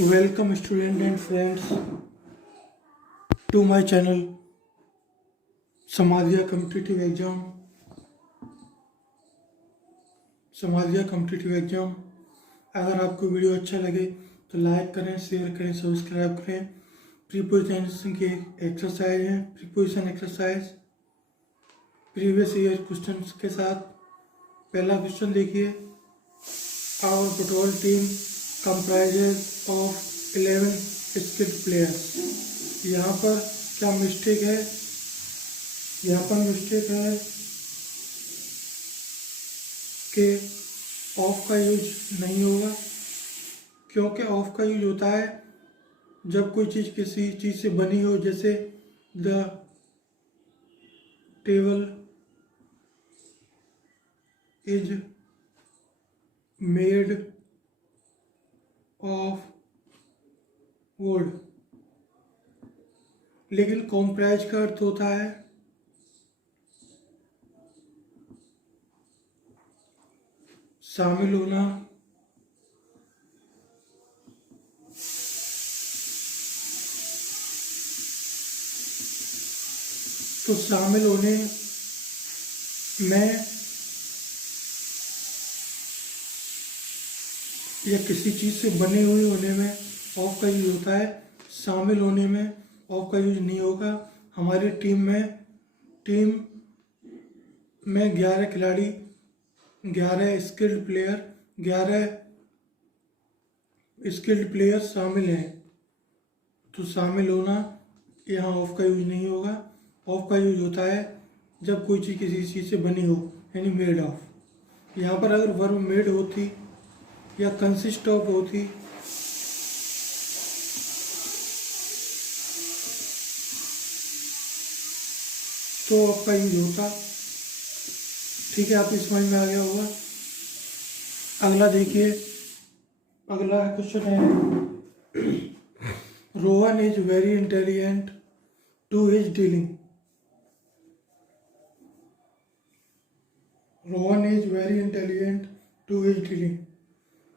Welcome students and friends to my channel Samadhiya competitive exam. अगर आपको video अच्छा लगे तो लाइक करें, शेयर करें, सब्सक्राइब करें। प्रीपोजिशन की एक्सरसाइज है, preposition exercise previous year question के साथ। पहला क्वेश्चन देखिए, our football team comprises of 11 skilled players. यहाँ पर क्या मिस्टेक है? यहाँ पर मिस्टेक है कि ऑफ का यूज नहीं होगा, क्योंकि ऑफ का यूज होता है जब कोई चीज़ किसी चीज़ से बनी हो, जैसे the table is made of would. लेकिन कॉम्प्राइज का अर्थ होता है शामिल होना, तो शामिल होने में या किसी चीज़ से बने हुए होने में ऑफ का यूज होता है। शामिल होने में ऑफ का यूज नहीं होगा। हमारी टीम में 11 खिलाड़ी, 11 स्किल्ड प्लेयर शामिल हैं, तो शामिल होना यहाँ ऑफ का यूज नहीं होगा। ऑफ का यूज होता है जब कोई चीज़ किसी चीज़ से बनी हो, यानी मेड ऑफ। यहाँ पर अगर वर्ब मेड होती या कंसिस्ट ऑफ होती तो ऑफ का यूज होता। ठीक है, आपको समझ में आ गया होगा। अगला देखिए, अगला क्वेश्चन है, Rohan is very intelligent to his dealing. Rohan is very intelligent to his dealing.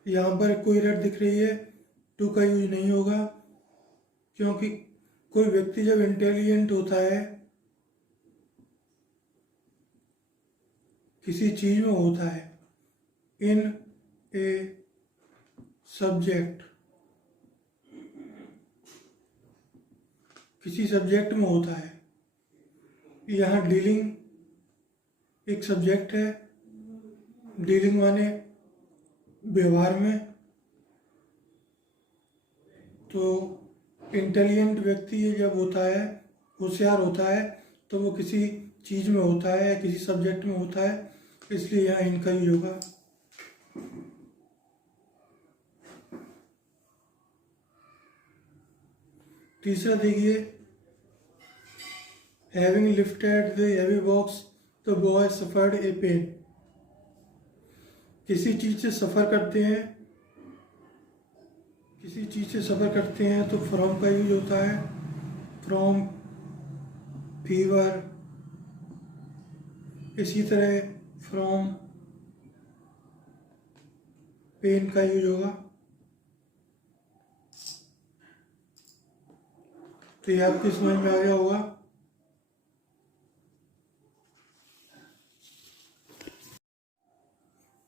यहाँ पर कोई रट दिख रही है, टू का यूज नहीं होगा, क्योंकि कोई व्यक्ति जब इंटेलिजेंट होता है, किसी चीज में होता है, इन ए सब्जेक्ट, किसी सब्जेक्ट में होता है। यहाँ डीलिंग एक सब्जेक्ट है, डीलिंग माने व्यवहार में। तो इंटेलिजेंट व्यक्ति जब होता है, होशियार होता है, तो वो किसी चीज़ में होता है या किसी सब्जेक्ट में होता है, इसलिए यहाँ इनका यूज होगा। तीसरा देखिए, having lifted the heavy box the boy suffered a pain. किसी चीज़ से सफ़र करते हैं, तो फ्रॉम का यूज होता है। फ्रॉम, फीवर, इसी तरह फ्रॉम पेन का यूज होगा। तो ये आपकी समझ में आ गया होगा।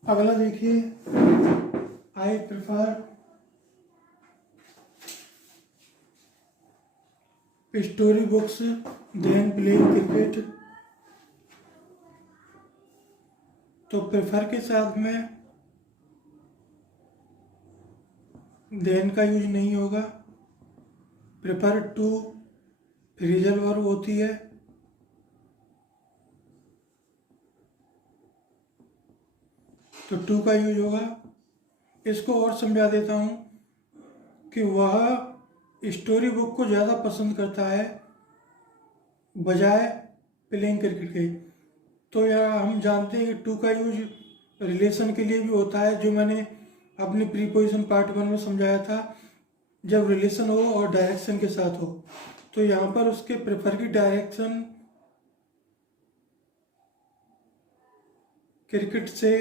अगला देखिए, I prefer story books than playing cricket. तो प्रेफर के साथ में देन का यूज नहीं होगा। प्रेफर टू फ्रेजल वर्ब होती है, तो टू का यूज होगा। इसको और समझा देता हूँ कि वह स्टोरी बुक को ज़्यादा पसंद करता है बजाय प्लेइंग क्रिकेट के। तो यह हम जानते हैं कि टू का यूज रिलेशन के लिए भी होता है, जो मैंने अपने प्रीपोजिशन पार्ट 1 में समझाया था, जब रिलेशन हो और डायरेक्शन के साथ हो। तो यहाँ पर उसके प्रेफर की डायरेक्शन क्रिकेट से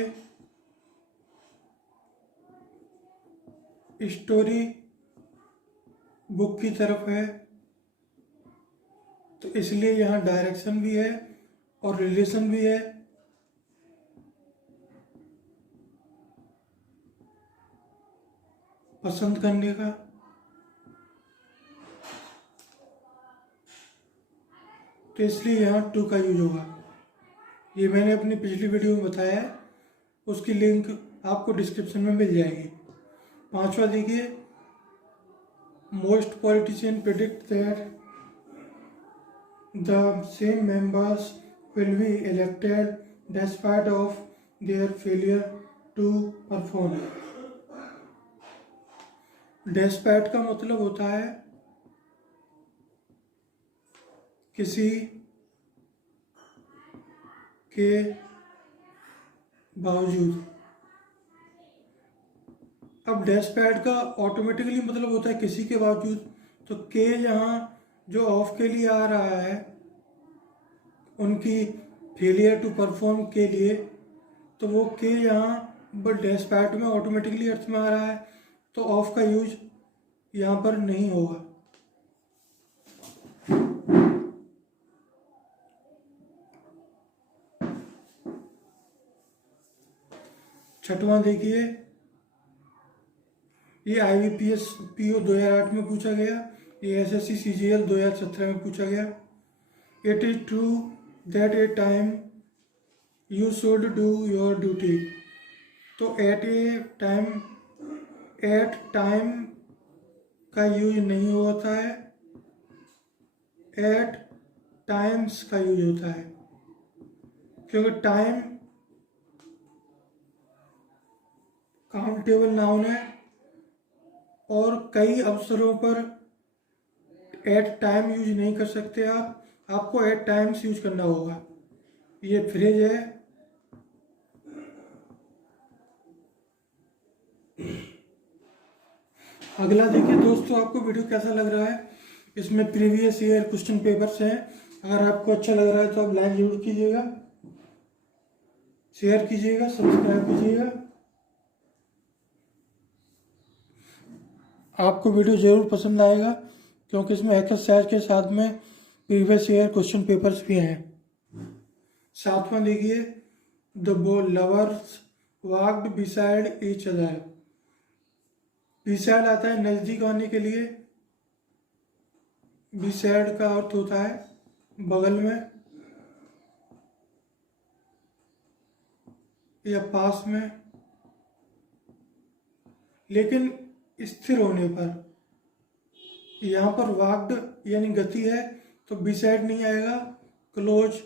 स्टोरी बुक की तरफ है, तो इसलिए यहाँ डायरेक्शन भी है और रिलेशन भी है। पसंद करने का, तो इसलिए यहाँ टू का यूज होगा। ये मैंने अपनी पिछली वीडियो में बताया है, उसकी लिंक आपको डिस्क्रिप्शन में मिल जाएगी। पांचवा देखिए, most politician predict that the same members will be elected despite of their failure to perform. Despite का मतलब होता है किसी के बावजूद। अब डिस्पाइट का ऑटोमेटिकली मतलब होता है किसी के बावजूद, तो के यहाँ जो ऑफ के लिए आ रहा है उनकी फेलियर टू परफॉर्म के लिए, तो वो के यहाँ बट डिस्पाइट में ऑटोमेटिकली अर्थ में आ रहा है, तो ऑफ का यूज यहाँ पर नहीं होगा। छठवां देखिए, ये IBPS PO 2008 में पूछा गया, ये SSC CGL 2017 में पूछा गया। It is true that A time you should do your duty. तो एट टाइम का यूज नहीं होता है, एट टाइम्स का यूज होता है, क्योंकि टाइम काउंटेबल नाउन है और कई अवसरों पर एट टाइम यूज नहीं कर सकते आपको एट टाइम्स यूज करना होगा। ये फ्रेज है। अगला देखिए दोस्तों, आपको वीडियो कैसा लग रहा है। इसमें प्रीवियस ईयर क्वेश्चन पेपर्स हैं। अगर आपको अच्छा लग रहा है तो आप लाइक जरूर कीजिएगा, शेयर कीजिएगा, सब्सक्राइब कीजिएगा। आपको वीडियो ज़रूर पसंद आएगा, क्योंकि इसमें एक्सरसाइज के साथ में प्रीवियस ईयर क्वेश्चन पेपर्स भी हैं। सातवां देखिए, the lovers walked beside each other. Beside आता है नज़दीक आने के लिए, बिसाइड का अर्थ होता है बगल में या पास में, लेकिन स्थिर होने पर। यहाँ पर वॉक्ड यानी गति है, तो बिसाइड नहीं आएगा, क्लोज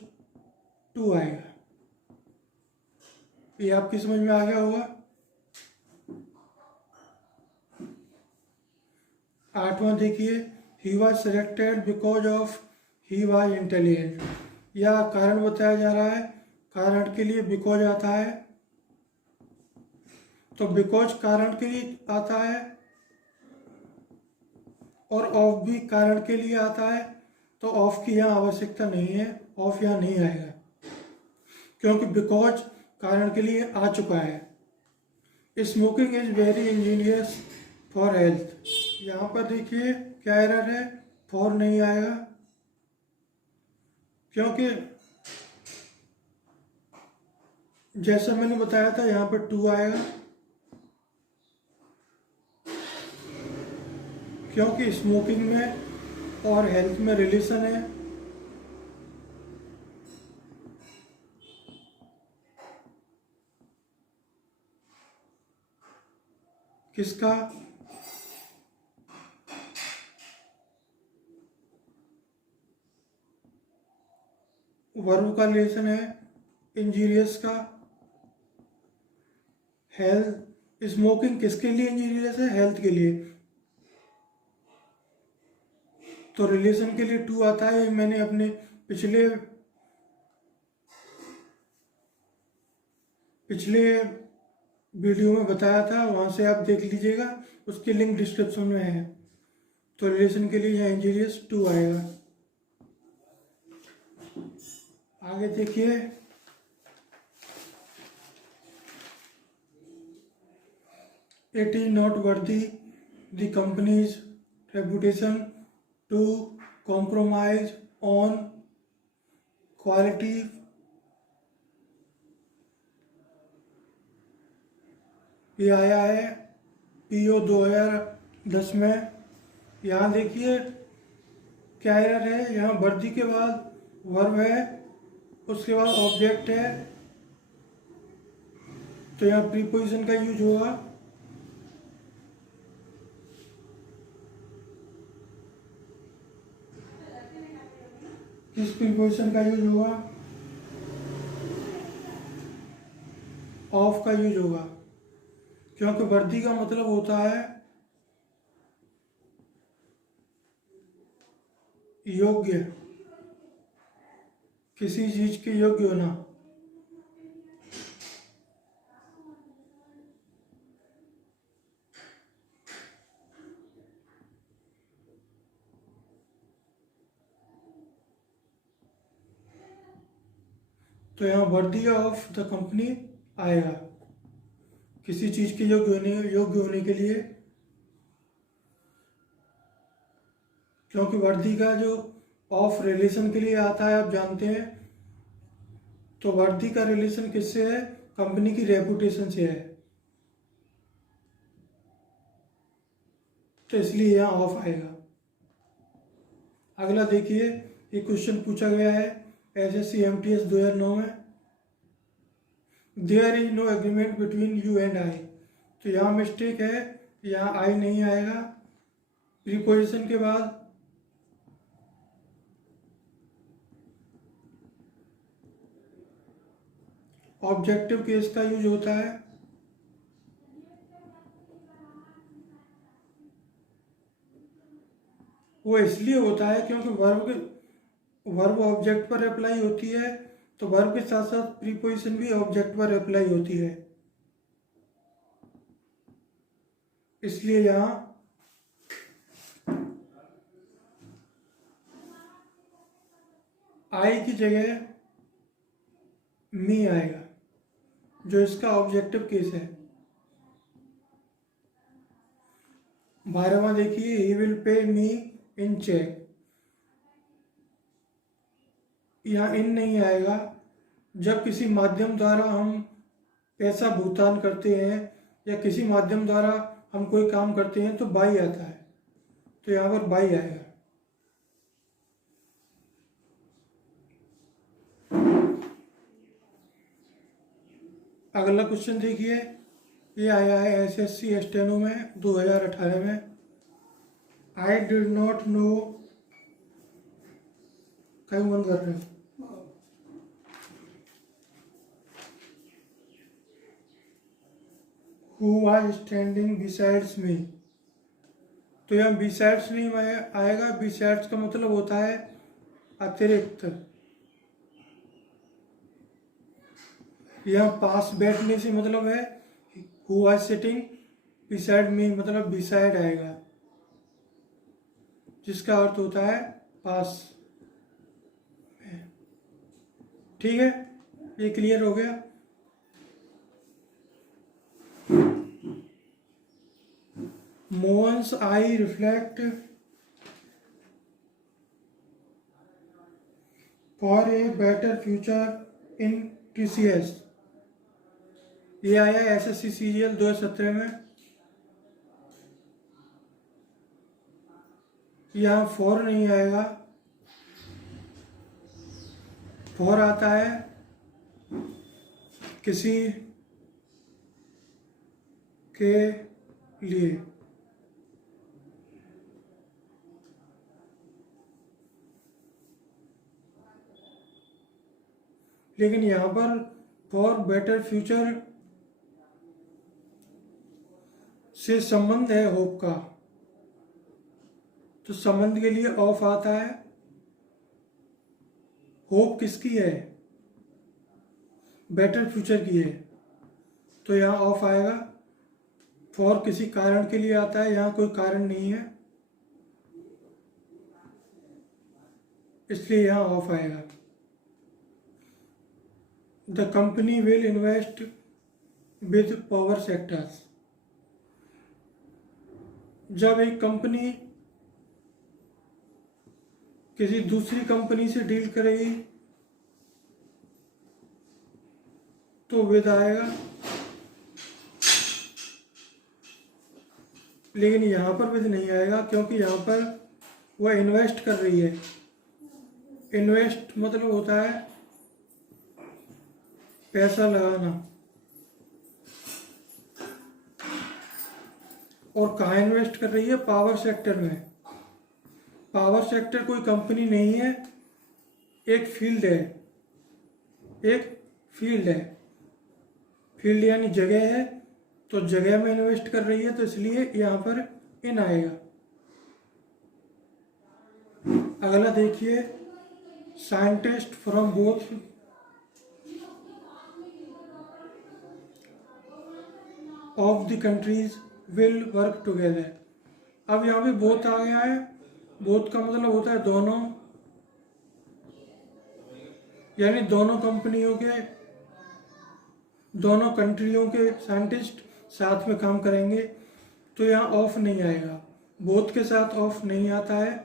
टू आएगा। ये आपकी समझ में आ गया होगा। आठवां देखिए, he was selected because of he was intelligent. यह कारण बताया जा रहा है, कारण के लिए बिकॉज आता है, तो बिकॉज कारण के लिए आता है और ऑफ भी कारण के लिए आता है, तो ऑफ की यहाँ आवश्यकता नहीं है, ऑफ यहाँ नहीं आएगा, क्योंकि बिकॉज कारण के लिए आ चुका है। Smoking is very Angénieux for health. यहाँ पर देखिए क्या एरर है, फॉर नहीं आएगा, क्योंकि जैसा मैंने बताया था यहाँ पर टू आएगा, क्योंकि स्मोकिंग में और हेल्थ में रिलेशन है। किसका? वर्ब का रिलेशन है, इंजीरियस का। हेल्थ, स्मोकिंग किसके लिए इंजीरियस है? हेल्थ के लिए, तो रिलेशन के लिए टू आता है। मैंने अपने पिछले वीडियो में बताया था, वहाँ से आप देख लीजिएगा, उसकी लिंक डिस्क्रिप्शन में है। तो रिलेशन के लिए यहाँ इंजीरियस टू आएगा। आगे देखिए, it is not worthy the companies reputation to compromise on quality. ये आया है PO 2010 में। यहाँ देखिए क्या एरर है, यहाँ वर्दी के बाद वर्ब है, उसके बाद ऑब्जेक्ट है, तो यहाँ प्रीपोजिशन का यूज होगा। किस प्रीपोजिशन का यूज होगा? ऑफ का यूज होगा, क्योंकि वर्दी का मतलब होता है योग्य, किसी चीज के योग्य होना। तो यहाँ वर्दी ऑफ द कंपनी आएगा, किसी चीज के योग्य होने के लिए, क्योंकि वर्दी का जो ऑफ रिलेशन के लिए आता है आप जानते हैं। तो वर्दी का रिलेशन किससे है? कंपनी की रेपुटेशन से है, तो इसलिए यहाँ ऑफ आएगा। अगला देखिए, ये क्वेश्चन पूछा गया है SSC MTS 2009 में। There is no agreement between you and I. तो यहाँ मिस्टेक है, यहाँ आई नहीं आएगा। प्रीपोजिशन के बाद ऑब्जेक्टिव केस का यूज होता है। वो इसलिए होता है क्योंकि वर्ब ऑब्जेक्ट पर अप्लाई होती है, तो वर्ब के साथ साथ प्रीपोजिशन भी ऑब्जेक्ट पर अप्लाई होती है, इसलिए यहाँ आई की जगह मी आएगा, जो इसका ऑब्जेक्टिव केस है। 12वां देखिए, he will pay me in check. यहाँ इन नहीं आएगा। जब किसी माध्यम द्वारा हम पैसा भुगतान करते हैं या किसी माध्यम द्वारा हम कोई काम करते हैं तो बाई आता है, तो यहाँ पर बाई आएगा। अगला क्वेश्चन देखिए, ये आया है SSC स्टेनो में 2018 में। आई डिड नॉट नो, कहीं बंद कर रहे हो? Who was standing besides me। तो यहाँ besides नहीं आएगा। besides का मतलब होता है अतिरिक्त। यहाँ पास बैठने से मतलब है who was sitting beside me, मतलब beside आएगा, जिसका अर्थ होता है पास। ठीक है, ये क्लियर हो गया। Mohan's eye reflect for a better future in TCS। ये आया SSC CGL 2017 में। यहाँ फॉर नहीं आएगा, फॉर आता है किसी के लिए। लेकिन यहाँ पर फॉर बेटर फ्यूचर से संबंध है होप का, तो संबंध के लिए ऑफ आता है। होप किसकी है? बेटर फ्यूचर की है, तो यहाँ ऑफ आएगा। फॉर किसी कारण के लिए आता है, यहाँ कोई कारण नहीं है, इसलिए यहाँ ऑफ आएगा। The company will invest with power sectors. जब एक कंपनी किसी दूसरी कंपनी से डील करेगी तो विद आएगा, लेकिन यहाँ पर विद नहीं आएगा क्योंकि यहाँ पर वह इन्वेस्ट कर रही है। इन्वेस्ट मतलब होता है पैसा लगाना, और कहाँ इन्वेस्ट कर रही है? पावर सेक्टर में। पावर सेक्टर कोई कंपनी नहीं है, एक फील्ड है, एक फील्ड है। फील्ड यानी जगह है, तो जगह में इन्वेस्ट कर रही है, तो इसलिए यहाँ पर इन आएगा। अगला देखिए, scientist from both of the countries will work together. अब यहाँ पे बोथ आ गया है। बोथ का मतलब होता है दोनों, यानी दोनों कंपनियों के, दोनों कंट्रियों के साइंटिस्ट साथ में काम करेंगे। तो यहाँ ऑफ नहीं आएगा, बोथ के साथ ऑफ नहीं आता है।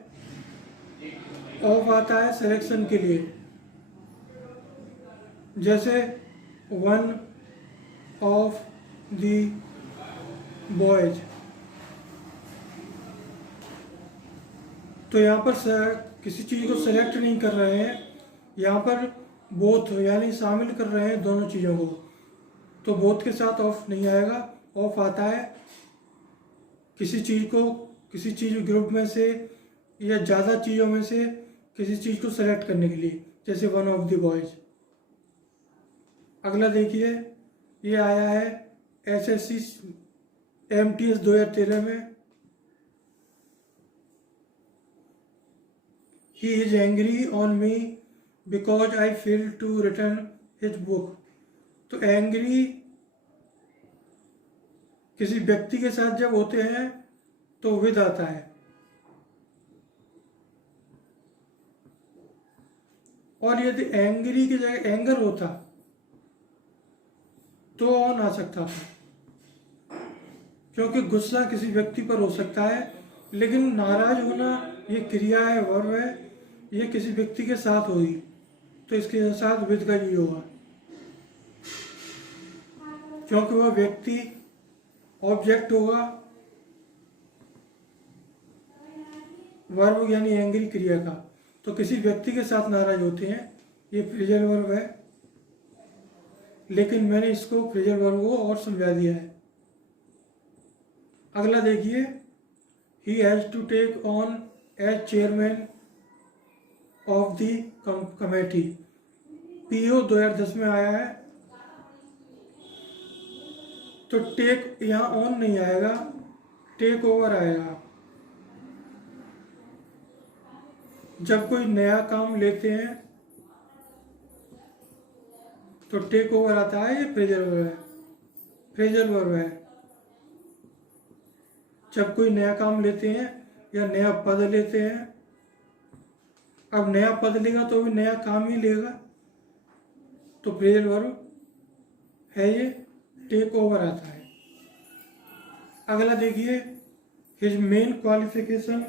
ऑफ आता है सिलेक्शन के लिए, जैसे वन ऑफ द बॉयज। तो यहाँ पर किसी चीज़ को सेलेक्ट नहीं कर रहे हैं, यहाँ पर बोथ यानी शामिल कर रहे हैं दोनों चीज़ों को, तो बोथ के साथ ऑफ नहीं आएगा। ऑफ आता है किसी चीज़ को, किसी चीज़ ग्रुप में से या ज़्यादा चीज़ों में से किसी चीज़ को सेलेक्ट करने के लिए, जैसे वन ऑफ द बॉयज। अगला देखिए, ये आया है SSC MTS 2013 में। He is angry on me because I failed to return his book। तो एंग्री किसी व्यक्ति के साथ जब होते हैं तो विद आता है, और यदि एंग्री की जगह एंगर होता तो ऑन आ सकता था, क्योंकि गुस्सा किसी व्यक्ति पर हो सकता है, लेकिन नाराज होना ये क्रिया है, वर्ब है, ये किसी व्यक्ति के साथ होगी, तो इसके साथ विद का यूज होगा, क्योंकि वह व्यक्ति ऑब्जेक्ट होगा। वर्ब यानी एंग्री क्रिया का, तो किसी व्यक्ति के साथ नाराज होते हैं, ये फ्रेजल वर्ब है, लेकिन मैंने इसको फ्रेजल वर्ब को और समझा दिया है। अगला देखिए, he has to take on as chairman of the committee. PO 2010 में आया है, तो टेक यहाँ ऑन नहीं आएगा, टेक ओवर आएगा। जब कोई नया काम लेते हैं तो टेक ओवर आता है, ये फ्रेजल वर्ब है, फ्रेजल वर्ब है। जब कोई नया काम लेते हैं या नया पद लेते हैं, अब नया पद लेगा तो भी नया काम ही लेगा, तो फ्रेजल वर्ब है, ये टेक ओवर आता है। अगला देखिए, his main qualification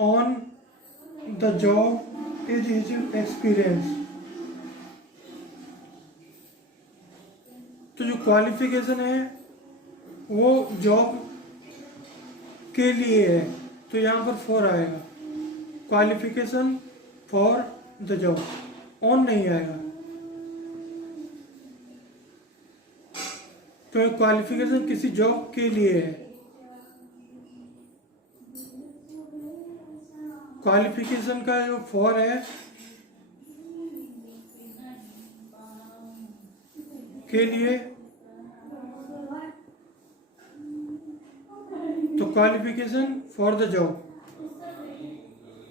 on the job is his experience. तो जो क्वालिफिकेशन है वो जॉब के लिए है, तो यहाँ पर फॉर आएगा, qualification for the job, on नहीं आएगा। तो क्वालिफिकेशन किसी जॉब के लिए है, क्वालिफिकेशन का जो फॉर है के लिए, तो क्वालिफिकेशन फॉर द जॉब।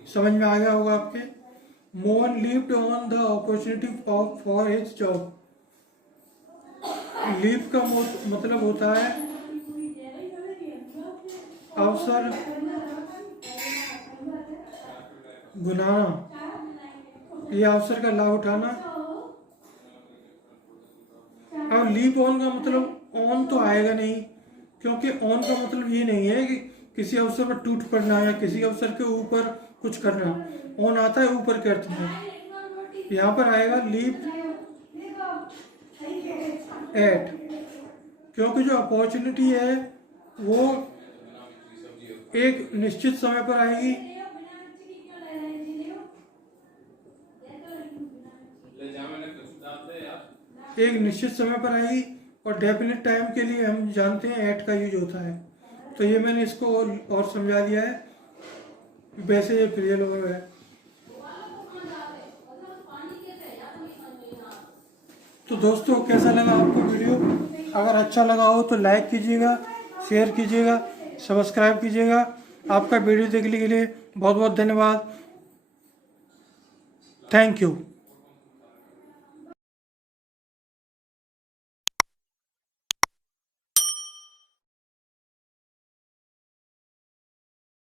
समझ में आ गया होगा आपके। Mohan lived on the opportunity of for his job. Leave का मतलब होता है अवसर गुनाना, ये अवसर का लाभ उठाना। और लीव ऑन का मतलब ऑन तो आएगा नहीं, क्योंकि ऑन का मतलब ये नहीं है कि किसी अवसर पर टूट पड़ना या किसी अवसर के ऊपर कुछ करना। ऑन आता है ऊपर के अर्थ में। यहाँ पर आएगा लीप एट, क्योंकि जो अपॉर्चुनिटी है वो एक निश्चित समय पर आएगी, एक निश्चित समय पर आएगी, और डेफिनेट टाइम के लिए हम जानते हैं एट का यूज होता है। तो ये मैंने इसको और समझा दिया है, वैसे ये प्रिय लोग है। तो दोस्तों कैसा लगा आपको वीडियो? अगर अच्छा लगा हो तो लाइक कीजिएगा, शेयर कीजिएगा, सब्सक्राइब कीजिएगा। आपका वीडियो देखने के लिए बहुत बहुत धन्यवाद। Thank you.